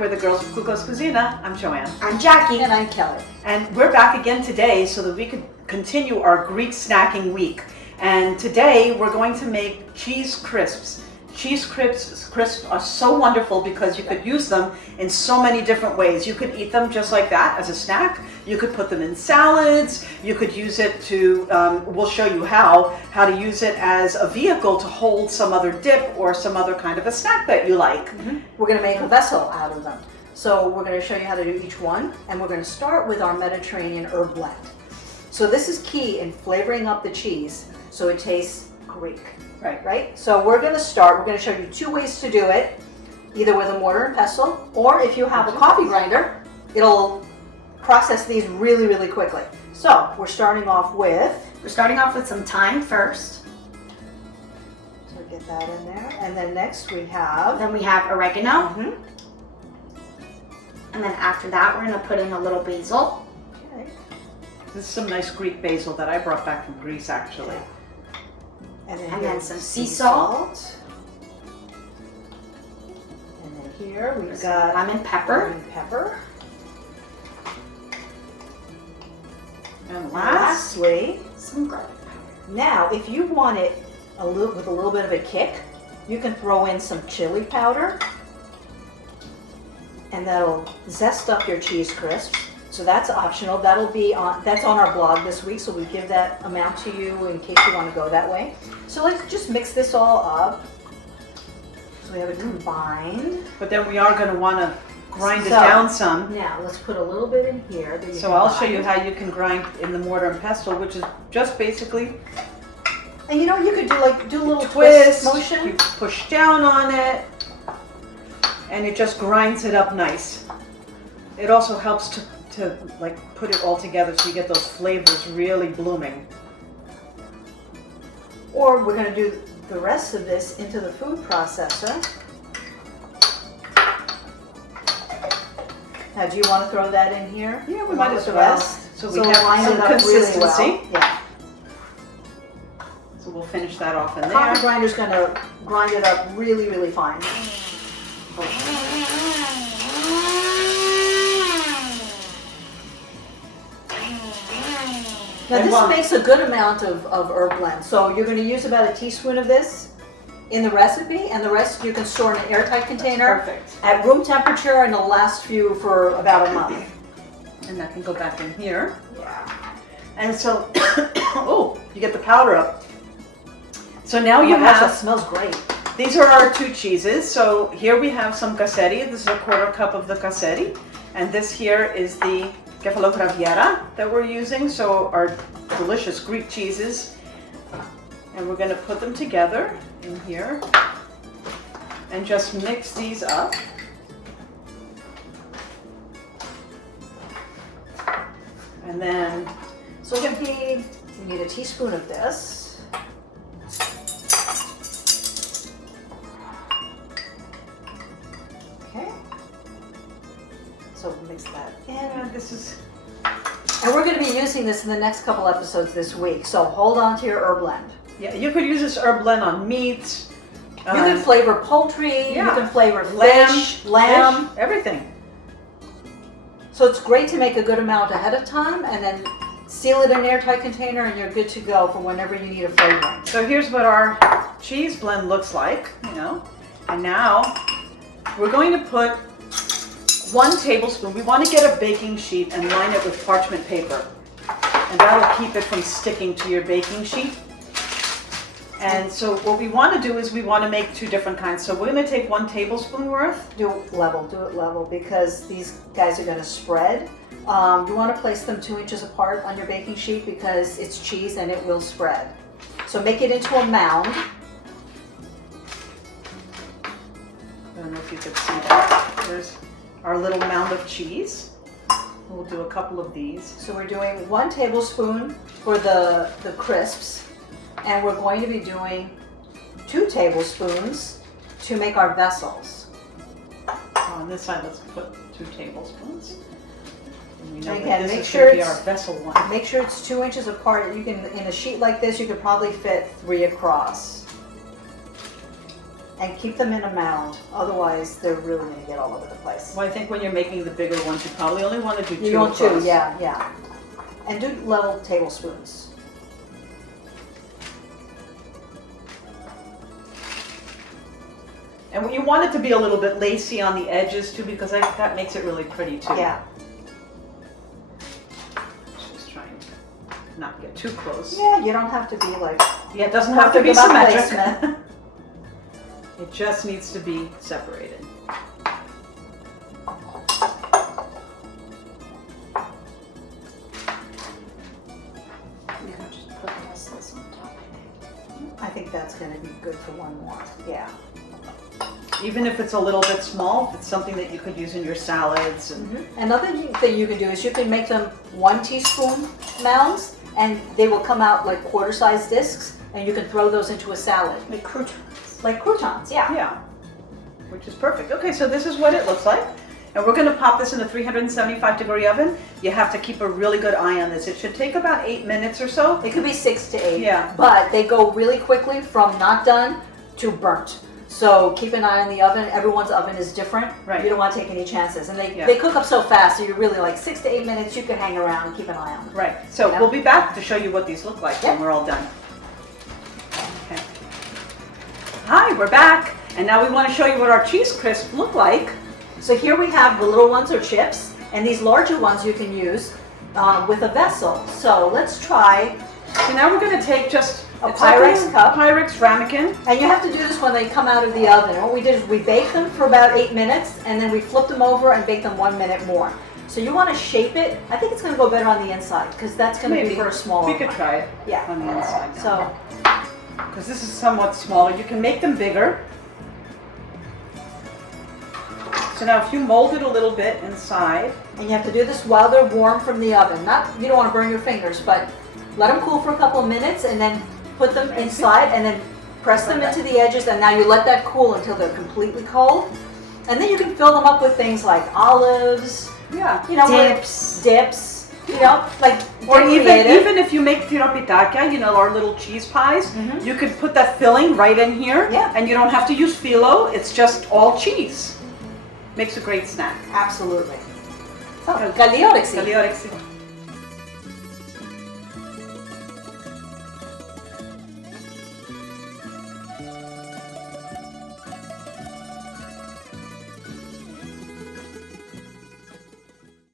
We're the girls of Cuco's Cucina. I'm Joanne. I'm Jackie. And I'm Kelly. And we're back again today so that we could continue our Greek snacking week. And today we're going to make cheese crisps. Cheese crisps are so wonderful because you could use them in so many different ways. You could eat them just like that as a snack. You could put them in salads. You could use it to, we'll show you how to use it as a vehicle to hold some other dip or some other kind of a snack that you like. Mm-hmm. We're going to make a vessel out of them. So we're going to show you how to do each one. And we're going to start with our Mediterranean herb blend. So this is key in flavoring up the cheese so it tastes Greek. Right? So we're going to show you two ways to do it, either with a mortar and pestle, or if you have a coffee grinder, it'll process these really, really quickly. So we're starting off with some thyme first. So get that in there. And then next we have... Then we have oregano. And then after that, we're going to put in a little basil. Okay. This is some nice Greek basil that I brought back from Greece, actually. And then some sea salt. And then here we've got lemon pepper. And lastly, some garlic powder. Now, if you want it with a little bit of a kick, you can throw in some chili powder, and that'll zest up your cheese crisps. So that's optional. That's on our blog this week, so we give that amount to you in case you want to go that way. So let's just mix this all up. So we have it combined. but then we are going to want to grind it down some. Now let's put a little bit in here. So I'll show you how you can grind in the mortar and pestle, which is just basically And you could do a little twist motion. You push down on it, and it just grinds it up nice. It also helps to like put it all together so you get those flavors really blooming. Or we're going to do the rest of this into the food processor. Now, do you want to throw that in here? Yeah, we might as well. So we have line some it up really consistency. well. Yeah. So we'll finish that off in there. Coffee grinder's going to grind it up really, really fine. Now this makes a good amount of herb blend. So you're going to use about a teaspoon of this in the recipe, and the rest you can store in an airtight container. Perfect. At room temperature, and it'll last you for about a month. And that can go back in here. Yeah. And so, oh, you get the powder up. So now you That have, smells great. these are our two cheeses. So here we have some cassetti. This is a 1/4 cup of the cassetti. And this here is the kefalograviera that we're using. So our delicious Greek cheeses. And we're going to put them together in here and just mix these up. And then, So we need a teaspoon of this. Okay. So mix that in. and this is, And we're going to be using this in the next couple episodes this week. So hold on to your herb blend. yeah, you could use this herb blend on meat. You can flavor poultry, yeah. you can flavor lamb, fish, lamb. fish, everything. So it's great to make a good amount ahead of time and then seal it in an airtight container and you're good to go for whenever you need a flavoring. So here's what our cheese blend looks like, And now we're going to put 1 tablespoon. We want to get a baking sheet and line it with parchment paper. And that'll keep it from sticking to your baking sheet. And so what we want to do is we want to make 2 different kinds. So we're going to take 1 tablespoon worth. Do it level because these guys are going to spread. You want to place them 2 inches apart on your baking sheet because it's cheese and it will spread. So make it into a mound. I don't know if you could see that. There's our little mound of cheese. We'll do a couple of these. So we're doing 1 tablespoon for the crisps, and we're going to be doing 2 tablespoons to make our vessels. On this side, let's put 2 tablespoons. And we know Again, that this make is sure going to be it's- our vessel one. Make sure it's 2 inches apart. You can, in a sheet like this, you could probably fit 3 across. And keep them in a mound, otherwise they're really gonna get all over the place. Well, I think when you're making the bigger ones, you probably only want to do 2 You want across. two, yeah. And do level tablespoons. And you want it to be a little bit lacy on the edges too, because that makes it really pretty too. Yeah. Just trying to not get too close. Yeah, you don't have to be like. Yeah, it doesn't have to be Perfect about symmetric. placement. It just needs to be separated. You can just put this on top, I think that's gonna be good for one more. Yeah. Even if it's a little bit small, it's something that you could use in your salads. And Another thing you can do is you can make them 1 teaspoon mounds, and they will come out like quarter-sized discs, and you can throw those into a salad. Like croutons. Like croutons, yeah. yeah, which is perfect. Okay, so this is what it looks like. And we're gonna pop this in a 375-degree oven. You have to keep a really good eye on this. It should take about 8 minutes or so. It could be 6 to 8. Yeah. But they go really quickly from not done to burnt. So keep an eye on the oven. Everyone's oven is different. Right. You don't want to take any chances. And Yeah. they cook up so fast, so you're really like 6 to 8 minutes. You can hang around and keep an eye on them. Right, so Yeah. we'll be back to show you what these look like when Yeah. we're all done. Okay. Hi, we're back. And now we want to show you what our cheese crisps look like. So here we have the little ones are chips, and these larger ones you can use with a vessel. So let's try. So now we're going to take just A it's like Pyrex a cup. Pyrex ramekin. And you have to do this when they come out of the oven. And what we did is we baked them for about 8 minutes, and then we flipped them over and baked them 1 minute more. So you want to shape it. I think it's going to go better on the inside because that's going to be for a smaller We could one. try it Yeah. on the inside. So because this is somewhat smaller, you can make them bigger. So now if you mold it a little bit inside, and you have to do this while they're warm from the oven. Not you don't want to burn your fingers, but let them cool for a couple of minutes, and then put them inside, and then press them into the edges. And now you let that cool until they're completely cold, and then you can fill them up with things like olives. yeah. You know, dips. You know, like Or get creative. even if you make tiropitaka, you know, our little cheese pies, you could put that filling right in here, Yeah. and you don't have to use phyllo. It's just all cheese. Makes a great snack. Absolutely. So, Galiorixi. Galiorixi.